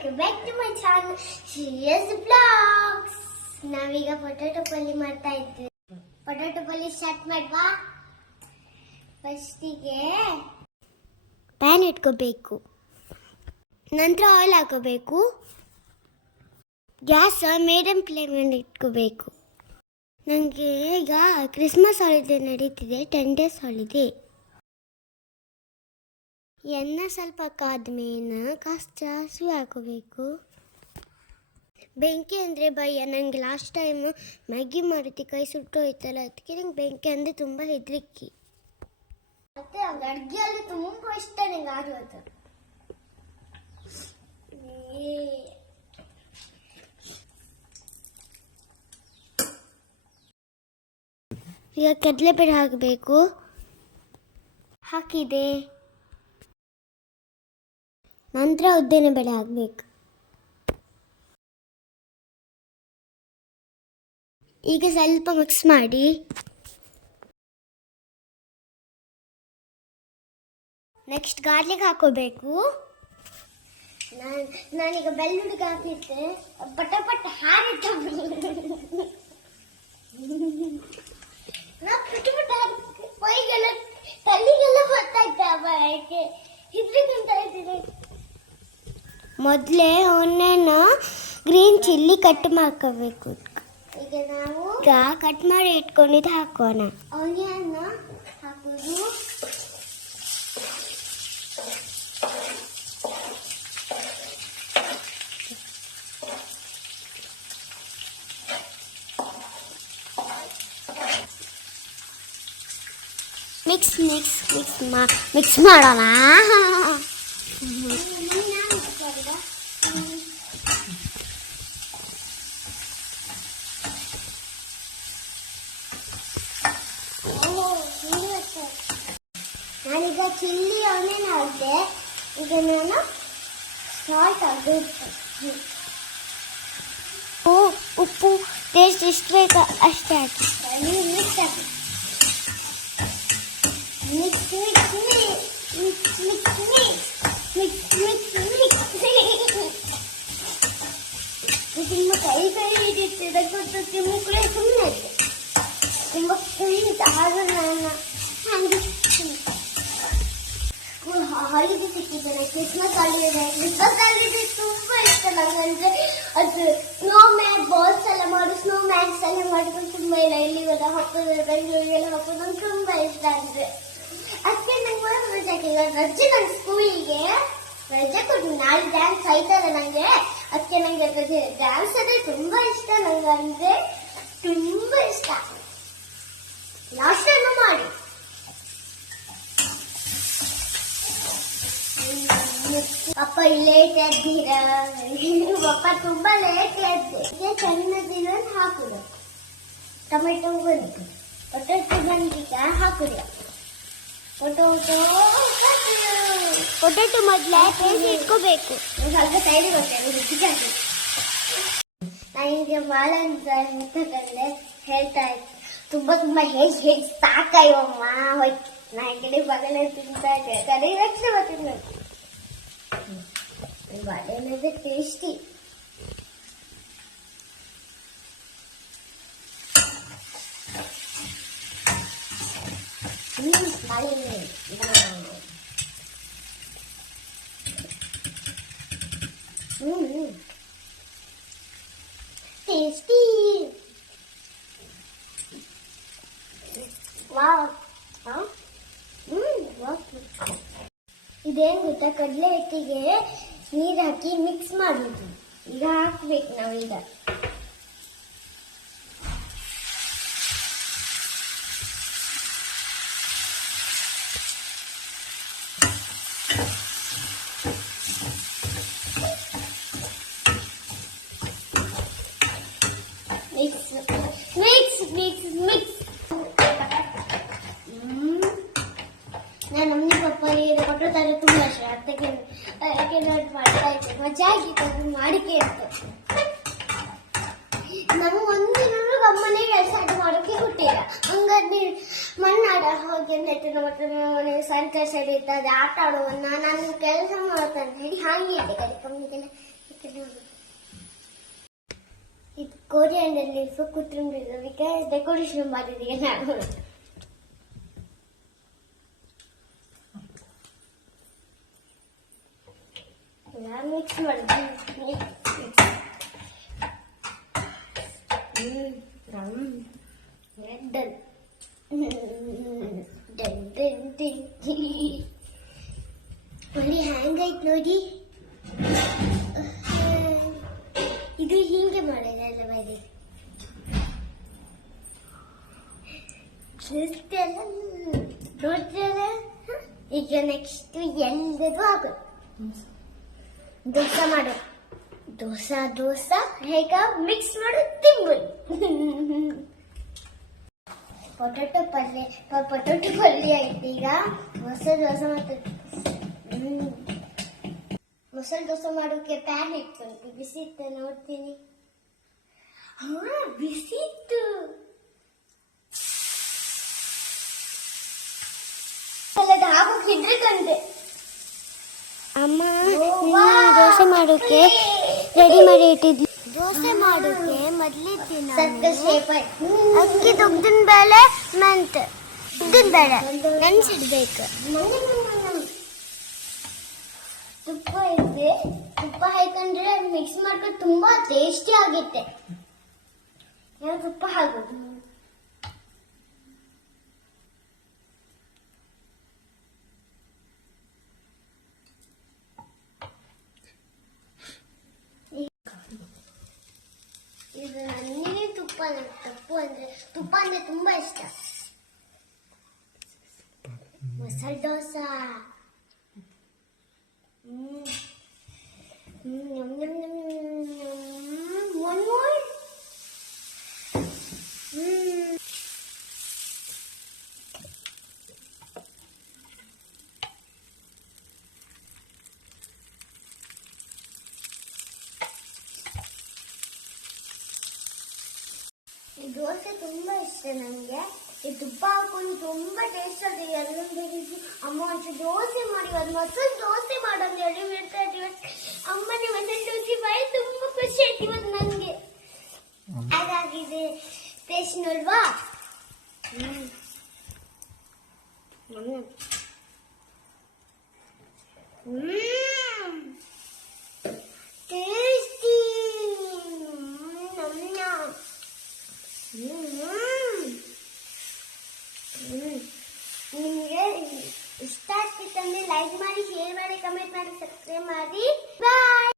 welcome back to my channel Serious Vlogs. ನಾವೀಗ potato ಪಲ್ಲಿ ಮಾಡ್ತಾ ಇದ್ದೀವಿ. ಪೊಟ್ಯಾಟೊ ಪಲ್ಲಿ ಸ್ಟಾರ್ಟ್ ಮಾಡುವಾ. ಫಸ್ಟಿಗೆ ಪ್ಯಾನ್ ಇಟ್ಕೋಬೇಕು, ನಂತರ ಆಯಿಲ್ ಹಾಕೋಬೇಕು. ಗ್ಯಾಸ್ ಮೀಡಿಯಂ ಫ್ಲೇಮಲ್ಲಿ ಇಟ್ಕೋಬೇಕು. ನನಗೆ ಈಗ ಕ್ರಿಸ್ಮಸ್ ಹಾಲಿಡೇ ನಡೀತಿದೆ, 10 days ಹಾಲಿಡೇ. ಎಣ್ಣೆ ಸ್ವಲ್ಪ ಕಾದ್ಮೇಲೆ ಸಾಸಿವೆ ಹಾಕೋಬೇಕು. ಬೆಂಕಿ ಅಂದರೆ ಭಯ. ನನಗೆ ಲಾಸ್ಟ್ ಟೈಮ್ ಮ್ಯಾಗಿ ಮಾಡಿದ್ದು ಕೈ ಸುಟ್ಟೋಯ್ತಲ್ಲ, ಅದಕ್ಕೆ ನಂಗೆ ಬೆಂಕಿ ಅಂದರೆ ತುಂಬ ಹೆದರಿಕೆ. ಮತ್ತು ಅಡುಗೆಯಲ್ಲಿ ತುಂಬ ಇಷ್ಟ ನನಗೆ ಆಗೋದು. ಈಗ ಕಡಲೆಬೇಳೆ ಹಾಕಬೇಕು. ಹಾಕಿದೆ. ನಂತರ ಉದ್ದಿನಬೇಳೆ ಹಾಕಬೇಕು. ಈಗ ಸ್ವಲ್ಪ ಮಿಕ್ಸ್ ಮಾಡಿ ನೆಕ್ಸ್ಟ್ ಗಾರ್ಲಿಕ್ ಹಾಕೋಬೇಕು. ನಾನೀಗ ಬೆಳ್ಳುಳ್ಳಿಗೆ ಹಾಕಿದ್ದೆ, ಪಟ ಪಟ ಹಾರಿದ್ದ ಮೈಗೆಲ್ಲ ತಲೆಗೆಲ್ಲ ಗೊತ್ತಾಗ್ತಾ ಇದ್ದೀನಿ. ಮೊದಲೇ ಒನ್ನೆನ ಗ್ರೀನ್ ಚಿಲ್ಲಿ ಕಟ್ ಮಾಡ್ಕೋಬೇಕು. ಈಗ ನಾವು ಕಟ್ ಮಾಡಿ ಇಟ್ಕೊಂಡಿದ್ದು ಹಾಕೋಣ. ಆನಿಯನ್ ಹಾಕೋದು, ಮಿಕ್ಸ್ ಮಾಡೋಣ. ನಾನೀಗ ಚಿಲ್ಲಿ ಆನಿಯನ್ ಹಾಕಿದೆ. ಈಗ ನಾನು ಸಾಲ್ಟ್ ಹಾಕಬೇಕು. ಉಪ್ಪು ಟೇಸ್ಟ್ ಎಷ್ಟು ಬೇಕು ಅಷ್ಟೇ ಹಾಕಿ ಮಿಕ್ಸ್ ಹಾಕಿ. ತುಂಬ ಕೈ ಹಿಡಿಯುತ್ತೆ, ಗೊತ್ತು. ತಿಮ್ಮಕ್ಕಳೇ ಸುಮ್ಮನೆ ತುಂಬ ಕೈ ಆದರೂ ನಾನು ಹಾಲಿಡೇ ಸಿಕ್ಕಿದ್ದೇನೆ. ಕ್ರಿಸ್ಮಸ್ ಹಾಲಿಡೇ ತುಂಬ ಇಷ್ಟ ನನಗಂದ್ರೆ. ಅದು ಸ್ನೋ ಮ್ಯಾನ್ ಬಾಲ್ಸ್ ಎಲ್ಲ ಮಾಡಿ, ಸ್ನೋ ಮ್ಯಾನ್ಸ್ ಎಲ್ಲ ಮಾಡಿಕೊಂಡು ತುಂಬ ಇಲ್ಲ ಇಲ್ಲಿಗೆಲ್ಲ ಹಾಕೋದು, ಬೆಂಗಳೂರಿಗೆಲ್ಲ ಹಾಕೋದು ನಂಗೆ ತುಂಬ ಇಷ್ಟ. ಅಂದರೆ ಅದಕ್ಕೆ ನಂಗೆ ರಜೆ ಹಾಕಿಲ್ಲ. ರಜೆ ನಂಗೆ ಸ್ಕೂಲಿಗೆ ರಜೆ ಕೊಟ್ಟು ನಾಳೆ ಡ್ಯಾನ್ಸ್ ಆಯ್ತಲ್ಲ ನನಗೆ, ಅದಕ್ಕೆ ನನಗೆ ರಜೆ. ಡ್ಯಾನ್ಸ್ ಅಂದರೆ ತುಂಬ ಇಷ್ಟ ನನಗೆ, ಅಂದರೆ ತುಂಬ ಇಷ್ಟ. ಲಾಸ್ಟ್ ಟೈಮ್ ಮಾಡಿ ಪಪ್ಪ ಲೇಟ್ ಎದ್ದೀರಾ? ಪಪ್ಪ ತುಂಬಾ ಲೇಟ್ ಎದ್ದೆ. ಸಣ್ಣದಿನ ಹಾಕುದು, ಟೊಮೆಟೊ ಬಂದು ಪೊಟೆಟೊ ಬಂದಿಗ ಹಾಕುದ. ಪೊಟೆಟೊ ಮೊದಲೇ ಬೇಯಿಸಿ ಇಟ್ಕೋಬೇಕು. ಸ್ವಲ್ಪ ಸೈಡಿಗೆ ಬರ್ತೇನೆ. ನನಗೆ ಬಾಳೆಹಣ್ಣು ತಗೊಂಡೆ ಹೇಳ್ತಾ ಇದ್ದೆ. ತುಂಬಾ ಹೇಗೆ ಸಾಕಾಯವಮ್ಮ ಹೋಯ್ತು. ನಾನು ಬಾಳೆಹಣ್ಣು ತಿಂತಾ ಇದ್ದೆ, ಕಡೆ ರಕ್ಷಣೆ ಬರ್ತೀನಿ. ಬಾಳೆಹಣ್ಣು ಟೇಸ್ಟಿ. ಬಾಳೆಹಣ್ಣು ಟೇಸ್ಟಿ. ಇದೇನು ಗೊತ್ತಾ, ಕಡಲೆ ಹಿಟ್ಟಿಗೆ ನೀರು ಹಾಕಿ ಮಿಕ್ಸ್ ಮಾಡೋದು. ಈಗ ಹಾಕ್ಬೇಕು ನಾವೀಗ. Mix mix mix mix. ನಾನು ಮಮ್ಮಿ ಪಪ್ಪ ಕೊಟ್ಟರು ತಾರೆ ತುಂಬ ಇಷ್ಟ. ಅದಕ್ಕೆ ನೋಡಿ ಮಾಡ್ತಾ ಇದ್ದೆ. ಮಜಾ ಆಗಿತ್ತು ಮಾಡಿಕೆ ಇತ್ತು. ನಮಗೆ ಒಂದಿನೂ ಅಮ್ಮನೇ ಕೆಲಸ ಮಾಡೋಕ್ಕೆ ಕೊಟ್ಟಿಲ್ಲ. ಹಂಗಾಗಿ ಮಣ್ಣಾಡ ಹೋಗಿ ನಮ್ಮ ಮನೆ ಸಂತೋಷ ಇರ್ತದೆ, ಆಟ ಆಡುವನ್ನ ನಾನು ಕೆಲಸ ಮಾಡ್ತೇನೆ ಹೇಳಿ ಹಾಗೆ ಇದೆ. ಕಮ್ಮಿ ಇದು ಕೋರಿಯಾಂಡರ್ ಲೀಫ್ ಕೊತ್ತಂಬರಿ ಬಿಕಾಸ್ ಡೆಕೋರೇಷನ್ ಮಾಡಿದೀನಿ ನಾನು. ಮಿಕ್ಸ್ ಮಾಡಿದ್ದೀನಿ. ನೋಡಿ ಹ್ಯಾಂಗ್ ಆಯ್ತು ನೋಡಿ. ಇದು ಹೀಗೆ ಮಾಡೋದಲ್ಲ ಬರೀ ನೋಡ್ತಿರಲ್ಲ. ಈಗ ನೆಕ್ಸ್ಟ್ ಎಲ್ಲದೂ ಆಗೋದು. ದೋಸೆ ಮಾಡು. ದೋಸೆ ಹೇಗ ಮಿಕ್ಸ್ ಮಾಡು ತಿಂಬುದು. ಪೊಟೊಟೊ ಪಲ್ಯ ಆಯ್ತು. ಈಗ ಮೊಸರು ದೋಸೆ ಮಾಡ್ತಾರೆ. ಮೊಸರು ದೋಸೆ ಮಾಡೋಕೆ ಪ್ಯಾನ್ ಇಟ್ಕೊಂಡು ಬಿಸಿ ಇತ್ತು ನೋಡ್ತೀನಿ. ಬಿಸಿ ಇತ್ತು. ಹಾಕೋಕೆ ಹಿಡ್ರಿಕಂಡೆ. ಅಮ್ಮ ದೋಸೆ ಮಾಡೋಕೆ ರೆಡಿ ಮಾಡಿ ಇಟ್ಟಿದ್ವಿ. ದೋಸೆ ಮಾಡೋಕೆ ಮೊದಲಿದ್ದಿನ ಅಕ್ಕಿ ಉದ್ದಿನ ಬೇಳೆ ಮೆಂತೆ ಉದ್ದಿನ ಬೇಳೆ ನೆನೆಸಿಡ್ಬೇಕು. ತುಪ್ಪ ಇದೆ. ತುಪ್ಪ ಹಾಕೊಂಡ್ರೆ ಮಿಕ್ಸ್ ಮಾಡ್ಕೊಂಡು ತುಂಬಾ ಟೇಸ್ಟಿ ಆಗುತ್ತೆ. ಯಾವ ತುಪ್ಪ ಹಾಕೋದು. ಇದು ನನಗೆ ತುಪ್ಪ ಅಂದ್ರೆ ತುಂಬಾ ಇಷ್ಟ. ಮಸಾಲೆ ದೋಸೆ ಈ ದೋಸೆ ತುಂಬಾ ಇಷ್ಟ ನನಗೆ. ಈ ತುಪ್ಪ ಹಾಕೊಂಡು ತುಂಬಾ ಟೇಸ್ಟ್ ಆಗಿದೆ. ಎಲ್ಲೊಂದು ಅಮ್ಮ ಒಂಚೂರು ದೋಸೆ ಮಾಡಿ, ಅದು ಮಸಾಲೆ ದೋಸೆ ಮಾಡೋದು ಹೇಳಿ ಬಿಡ್ತಾ ಇದ್ದೀವಿ. ಅಮ್ಮನೇ ಮಸಾಲೆ ದೋಸೆ ಮಾಡಿ ತುಂಬಾ ಖುಷಿ ಆಯ್ತು ಇವತ್ತು ನನಗೆ. ಹಾಗಾಗಿದೆ ಟೇಸ್ಟ್ ಅಲ್ವಾ.